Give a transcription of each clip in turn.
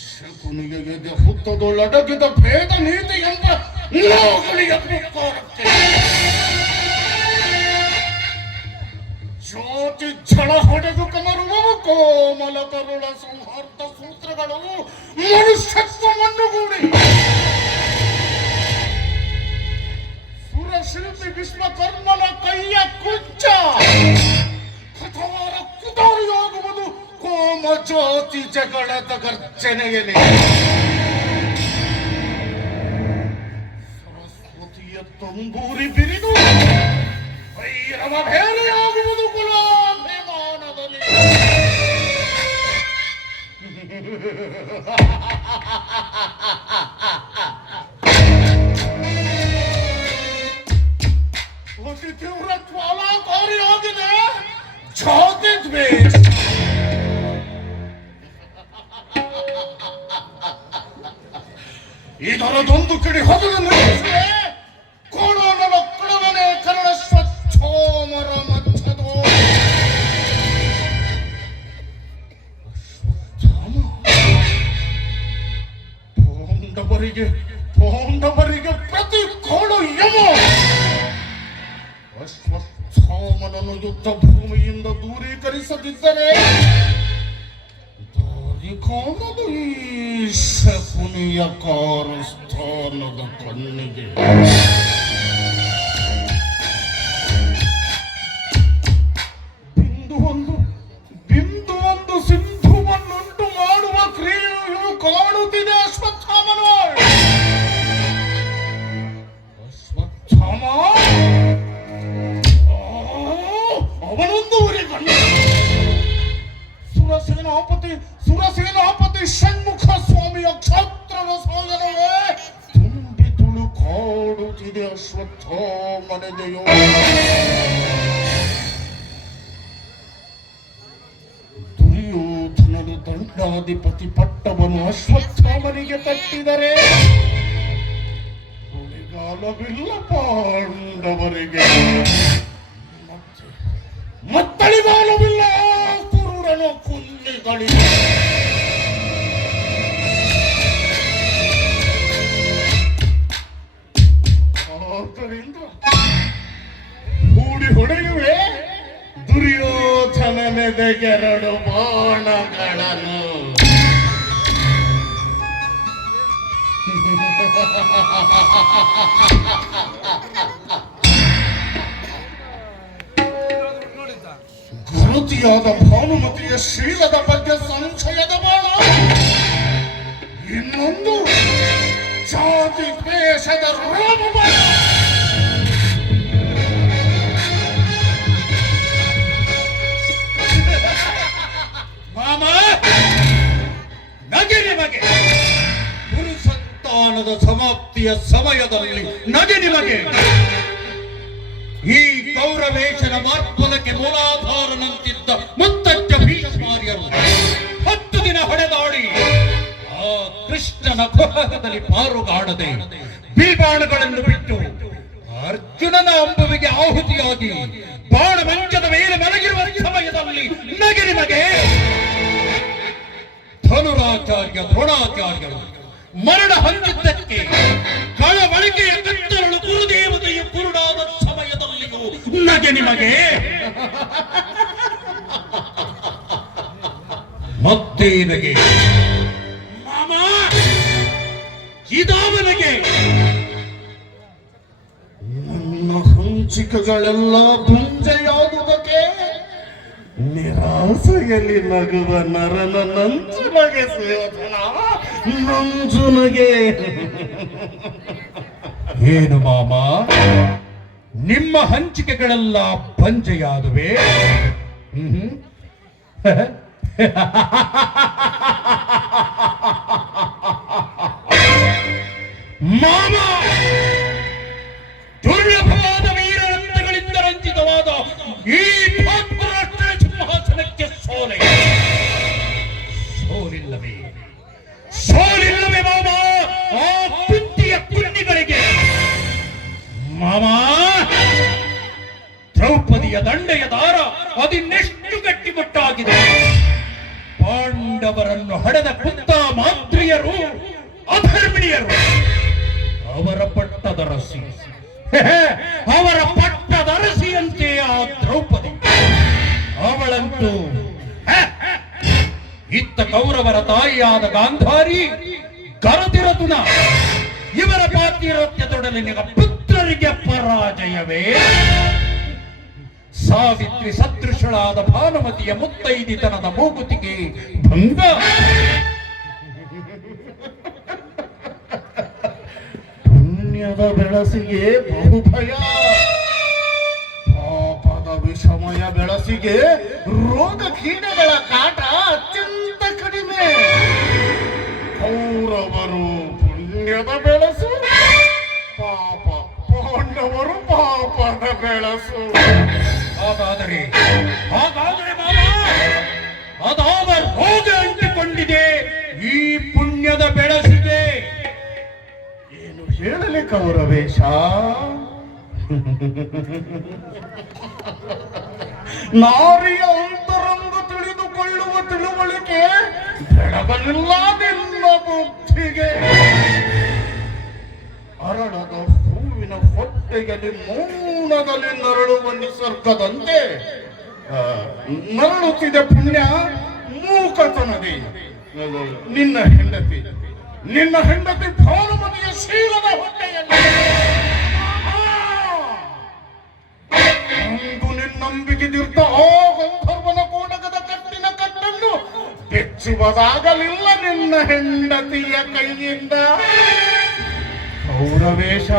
ಶಕುನಿಗೆ ಹುತ್ತದೊಳಡಗಿದ ಭೇದ ನೀತಿ ಎಂಬ ನೋಗಳಿಗೆ ಪುಕಾರಕ್ಕೆ ಜ್ಯೋತಿ ಝಳ ಹೊಡೆದು ಕಮರುವವು ಕೋಮಲ ಕರುಳ ಸಂಹಾರ್ಥ ಸೂತ್ರಗಳು ಮನುಷ್ಯತ್ವವನ್ನು ಗೂಡಿ ಸುರಶಿಲ್ಪಿ ವಿಶ್ವಕರ್ಮನ ಕೈಯ ಕುಚ್ಚ ಕಠೋರ ಕುದಾರಿಯಾಗುವುದು ಕೋಮ ಜ್ಯೋತಿ ಜಗಳದ ಗರ್ಜನೆಯಲ್ಲಿ ಸರಸ್ವತಿಯ ತಂಬೂರಿ ಬಿರಿದು ಭೈರವ ಭೇರಿಯಾಗುವುದು ಕುಲಾಭಿಮಾನದಲ್ಲಿ ಅತಿ ತೀವ್ರ ಜ್ವಾಲಾಕಾರಿಯಾಗಿದೆ ಜಾತಿ ದ್ವೇಷ. ಇದರದೊಂದು ಕಿಡಿ ಹೊದಲು ನಿಲ್ಲಿಸುವೆ ಕೋಣನ ಕಡಲನೆ ಕನ್ನಡ ಸ್ವಚ್ಛೋಮರ ಮಧ್ಯದೋ ಪೋಂಡವರಿಗೆ ಪ್ರತಿ ಕೋಳು ಯಮ ಅಶ್ವತ್ಥಾಮನನ್ನು ಯುದ್ಧ ಭೂಮಿಯಿಂದ ದೂರೀಕರಿಸದಿದ್ದರೆ ದಾರಿ ಕಾಣದು ಈ ಶಕುನಿಯ ಕಾರಸ್ಥಾನದ ಕಣ್ಣಿಗೆ. ಬಿಂದು ಒಂದು ಸಿಂಧುವನ್ನುಂಟು ಮಾಡುವ ಕ್ರಿಯೆಯು ಕಾಣುತ್ತಿದೆ ಅಶ್ವತ್ಥಾಮನ. ಅಶ್ವತ್ಥಾಮ ಅವನೊಂದು ಊರಿಗೆ ಸುರಸೇನಾಪತಿ ಷಣ್ಮುಖ ಸ್ವಾಮಿಯ ಕ್ಷಾತ್ರನ ಸಾಧನವೇ ತುಂಬಿ ತುಳುಕಾಡುತ್ತಿದೆ ಅಶ್ವತ್ಥಾಮನೆದೆಯೋ. ದುರ್ಯೋಧನನು ದಂಡಾಧಿಪತಿ ಪಟ್ಟವನ್ನು ಅಶ್ವತ್ಥಾಮನಿಗೆ ತಟ್ಟಿದರೆ ಉಳಿಗಾಲವಿಲ್ಲ ಪಾಂಡವರಿಗೆ, ಮತ್ತಳಿಗಾಲವಿಲ್ಲ ಕುರುಡನ ಕುನ್ನಿಗಳಿಗೆ. ಆದ್ದರಿಂದ ಹೂಡಿ ಹೊಡೆಯುವೆ ದುರ್ಯೋಧನನೆದೆಗೆರಡು ಬಾಣಗಳನ್ನು. ಗುರುತಿಯಾದ ಭಾನುಮತಿಯ ಶೀಲದ ಬಗ್ಗೆ ಸಂಶಯದ ಬಾಣ, ಇನ್ನೊಂದು ಜಾತಿ ದ್ವೇಷದ ರೋಮಬಾಣ. ಮಾಮ ನಗೆ ನಿಮಗೆ ಗುರು ಸಂತಾನದ ಸಮಾಪ್ತಿಯ ಸಮಯದಲ್ಲಿ ನಗೆ ನಿಮಗೆ. ಈ ಗೌರವೇಶನ ಮಾರ್ಪಲಕ್ಕೆ ಮೂಲಾಧಾರನಂತಿದ್ದ ಮುತ್ತಜ್ಜ ಭೀಷ್ಮಾರ್ಯರು 10 ದಿನ ಹೊಡೆದಾಡಿ ಆ ಕೃಷ್ಣನ ಕುಹಕದಲ್ಲಿ ಪಾರುಗಾಡದೆ ಬೀಬಾಣಗಳನ್ನು ಬಿಟ್ಟು ಅರ್ಜುನನ ಅಂಬುವಿಗೆ ಆಹುತಿಯಾಗಿ ಬಾಣ ಮಂಚದ ಮೇಲೆ ಮಲಗಿರುವ ಸಮಯದಲ್ಲಿ ನಗೆ ನಿಮಗೆ. ಧನುರಾಚಾರ್ಯ ದ್ರೋಣಾಚಾರ್ಯರು ಮರಣ ಹೊಂದಿದ್ದಕ್ಕೆ ಕಳವಳಿಕೆಯ ಕತ್ತರಳು ಗುರುದೇವತೆಯು ಕುರುಡಾದ ಸಮಯದಲ್ಲಿಯೂ ನಗೆ ನಿಮಗೆ. ಮತ್ತೆ ನಗೆ ಮಾಮ, ಇದಾವನಿಗೆ ನನ್ನ ಹಂಚಿಕೆಗಳೆಲ್ಲ ಭುಂಜೆಯಾಗುವುದಕ್ಕೆ ನಿರಾಸೆಯಲ್ಲಿ ನಗುವ ನರನ ನಂಜುನಗೆ ಸೇವತನ ನಂಜುನಗೆ. ಏನು ಮಾಮ, ನಿಮ್ಮ ಹಂಚಿಕೆಗಳೆಲ್ಲ ಭಂಜೆಯಾದುವೆ? ಮಾಮ, ದುರ್ಲಭವಾದ ವೀರರಂತಗಳಿಂದ ರಂಜಿತವಾದ ಈ ಸಿಂಹಾಸನಕ್ಕೆ ಸೋಲೆ ಪಾಂಡವರನ್ನು ಹಡೆದ ಪುತ್ತ ಮಾತ್ರಿಯರು ಅಧರ್ಮಿಣಿಯರು, ಅವರ ಪಟ್ಟದರಸಿ ಅವರ ಪಟ್ಟದರಸಿಯಂತೆ ಆ ದ್ರೌಪದಿ, ಅವಳಂತೂ ಇತ್ತ ಕೌರವರ ತಾಯಿಯಾದ ಗಾಂಧಾರಿ ಗರತಿರತುನ, ಇವರ ಪಾತಿರತ್ಯದೊಡಲಿನ ಪುತ್ರರಿಗೆ ಪರಾಜಯವೇ. ಸಾವಿತ್ರಿ ಸದೃಶಳಾದ ಭಾನುಮತಿಯ ಮುತ್ತೈದಿತನದ ಮೂಗುತಿಗೆ ಭಂಗ. ಪುಣ್ಯದ ಬೆಳಸಿಗೆ ಬಹುಭಯ, ಪಾಪದ ವಿಷಮಯ ಬೆಳಸಿಗೆ ರೋಗ ಕೀಟಗಳ ಕಾಟ ಅತ್ಯಂತ ಕಡಿಮೆ. ಕೌರವರು ಪುಣ್ಯದ ಬೆಳಸು, ಪಾಪ ಪಾಂಡವರು ಪಾಪದ ಬೆಳಸು. ಹಾಗಾದರೆ ಮಾಮ, ಅದಾವ ರೋಗ ಅಂಟಿಕೊಂಡಿದೆ ಈ ಪುಣ್ಯದ ಬೆಳಸಿಗೆ. ಏನು ಹೇಳಲಿ ಕೌರವೇಶ? ನಾರಿಯ ಅಂತರಂಗ ತಿಳಿದುಕೊಳ್ಳುವ ತಿಳುವಳಿಕೆ ಬೆಳಗಲಿಲ್ಲ ನಿನ್ನ ಬುದ್ಧಿಗೆ. ಅರಳದ ಹೂವಿನ ಹೊಟ್ಟೆಯಲ್ಲಿ ಮೌನದಲ್ಲಿ ನರಳುವ ನಿಸರ್ಗದಂತೆ ನರಳುತ್ತಿದೆ ಪುಣ್ಯ ಮೂಕತನದಿ. ನಿನ್ನ ಹೆಂಡತಿ ಭಾನುಮತಿಯ ಶೀಲದ ಹೊಟ್ಟೆಯಲ್ಲಿ ಅಂದು ನಿನ್ನಂಬಿಗಿದಿರ್ತ ಆ ಗಂಧರ್ವನ ಕೋಟಕದ ಕಟ್ಟಿನ ಕಟ್ಟನ್ನು ಬೆಚ್ಚುವುದಾಗಲಿಲ್ಲ ನಿನ್ನ ಹೆಂಡತಿಯ ಕೈಯಿಂದ. ಕೌರವೇಶ,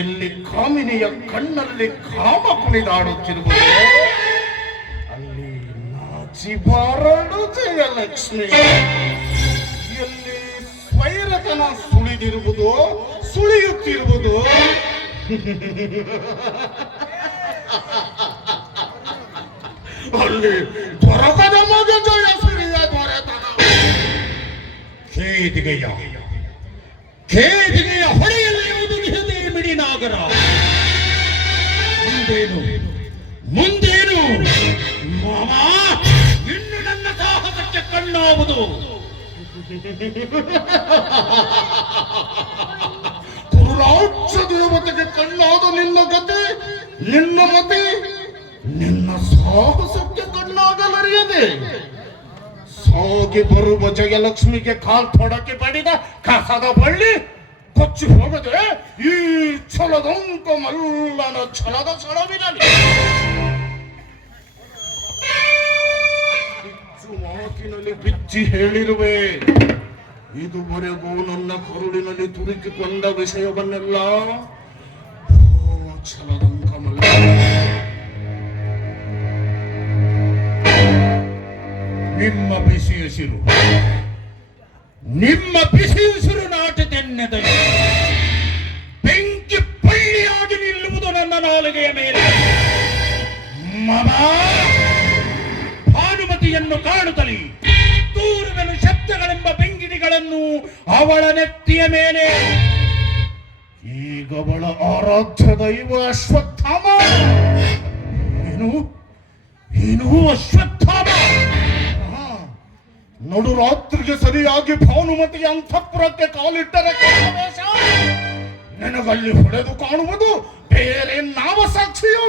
ಎಲ್ಲಿ ಕಾಮಿನಿಯ ಕಣ್ಣಲ್ಲಿ ಕಾಮ ಕುಣಿದಾಡುತ್ತಿರುವುದು ಅಲ್ಲಿ ನಾಚಿ ಬಾರಡು ಜಯಲಕ್ಷ್ಮಿ. ಎಲ್ಲಿ ಸ್ವೈರತನ ಸುಳಿಯುತ್ತಿರುವುದು ಅಲ್ಲಿ ದೊರಕದ ಮಗ ಜಯಶ್ರೀಯ ದೊರೆತನ. ಖೇದಿಗೆಯ ಹೊಳೆಯಲ್ಲಿ ಒದಗಿಸದೆ ಮಿಡಿನಾಗರ. ಮುಂದೇನು ಮಾಮ, ಇನ್ನು ನನ್ನ ಸಾಹಸಕ್ಕೆ ಕಣ್ಣಾವುದು. ಕುರುರಾಕ್ಷ ದೇವತೆಗೆ ಕಣ್ಣಾದ ನಿನ್ನ ಗತಿ, ನಿನ್ನ ಮತಿ, ನಿನ್ನ ಸಾಹಸಕ್ಕೆ ಕಣ್ಣಾಗಲರಿಯದೆ ಸಾಗಿ ಬರುವ ಜಯಲಕ್ಷ್ಮಿಗೆ ಕಾಲ್ತೊಡಕ್ಕೆ ಬಡಿದ ಕಸದ ಬಳ್ಳಿ ಕೊಚ್ಚಿ ಹೋಗದೆ ಈ ಛಲದಂಕ ಮಲ್ಲನ ಛಲದ ಛಲವಿರಲಿ. ಮಾತಿನಲ್ಲಿ ಬಿಚ್ಚಿ ಹೇಳಿರುವೆ, ಇದುವರೆಗೂ ನನ್ನ ಕರುಳಿನಲ್ಲಿ ತುರುಕಿಕೊಂಡ ವಿಷಯವನ್ನೆಲ್ಲ. ಛಲದಂಕ ಮಲ್ಲ, ನಿಮ್ಮ ಬಿಸಿ ಉಸಿರು ನಾಟದೆನ್ನದಲ್ಲಿ ಬೆಂಕಿ ಪಳ್ಳಿಯಾಗಿ ನಿಲ್ಲುವುದು ನನ್ನ ನಾಲಿಗೆಯ ಮೇಲೆ. ಮಮ ಭಾನುಮತಿಯನ್ನು ಕಾಣುತ್ತಲೇ ದೂರವೆನು ಶಬ್ದಗಳೆಂಬ ಬೆಂಕಿಡಿಗಳನ್ನು ಅವಳ ನೆತ್ತಿಯ ಮೇಲೆ. ಈಗವಳ ಆರಾಧ್ಯ ದೈವ ಅಶ್ವತ್ಥಾಮ. ಏನು ಅಶ್ವತ್ಥಾಮ? ನಡುರಾತ್ರಿಗೆ ಸರಿಯಾಗಿ ಭಾನುಮತಿಯ ಅಂತಃಪುರಕ್ಕೆ ಕಾಲಿಟ್ಟರೆ ನನಗಲ್ಲಿ ಹೊಡೆದು ಕಾಣುವುದು ಬೇರೆ ನಾವ ಸಾಕ್ಷಿಯೋ?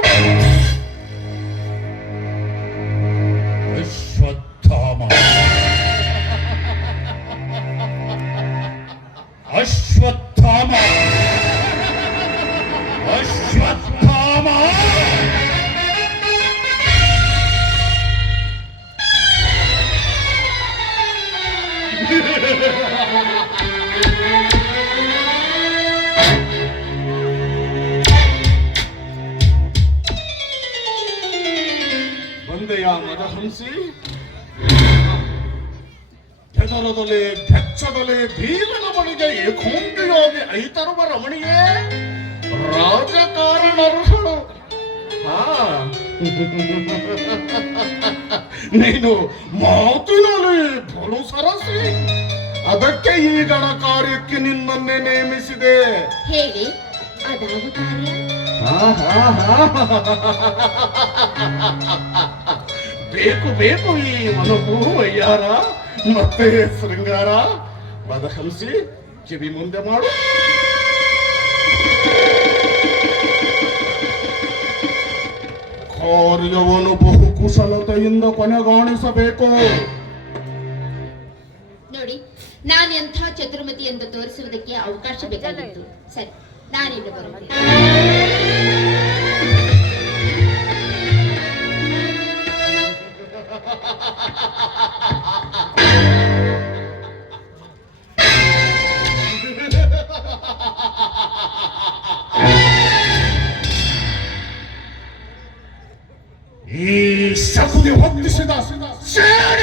ಅಶ್ವತ್ಥಾಮ ಅಶ್ವತ್ಥಾಮ ಅಶ್ವತ್ಥಾಮ ಬಂದೆಯ ಮದಹಂಸಿ, ಹೆದರದಲೆ ಬೆಚ್ಚದಲೆ ಭೀಮನ ಬಳಿಗೆ ಏಕೋಂಗಿಯಾಗಿ ಐತರುವ ರಮಣಿಯೇ ರಾಜಕಾರಣರು. ನೀನು ಮಾತಿನಲ್ಲಿ ಬಲು ಸರಸಿ, ಅದಕ್ಕೆ ಈ ಗಣ ಕಾರ್ಯಕ್ಕೆ ನಿನ್ನನ್ನೇ ನೇಮಿಸಿದೆ. ಹೇಳಿ, ಅದಾವ ಕಾರ್ಯ? ಬೇಕು ಬೇಕು ಈ ಮನವು ವಯ್ಯಾರ ಮತ್ತೆ ಶೃಂಗಾರ ಬದಹಂಸಿ ಕಿವಿ ಮುಂದೆ ಮಾಡು. ಕಾರ್ಯವನ್ನು ಬಹು ಕುಶಲತೆಯಿಂದ ಕೊನೆಗಾಣಿಸಬೇಕು. ನೋಡಿ, ನಾನು ಎಂಥ ಚತುರ್ಮತಿ ಎಂದು ತೋರಿಸುವುದಕ್ಕೆ ಅವಕಾಶ ಬೇಕಾಗಿತ್ತು. ಸರಿ, ನಾನಿನ್ನು ಬರುತ್ತೇನೆ. ಈ ಶಕುನಿ ಹೊತ್ತಿಸಿದ ಸೇನೆ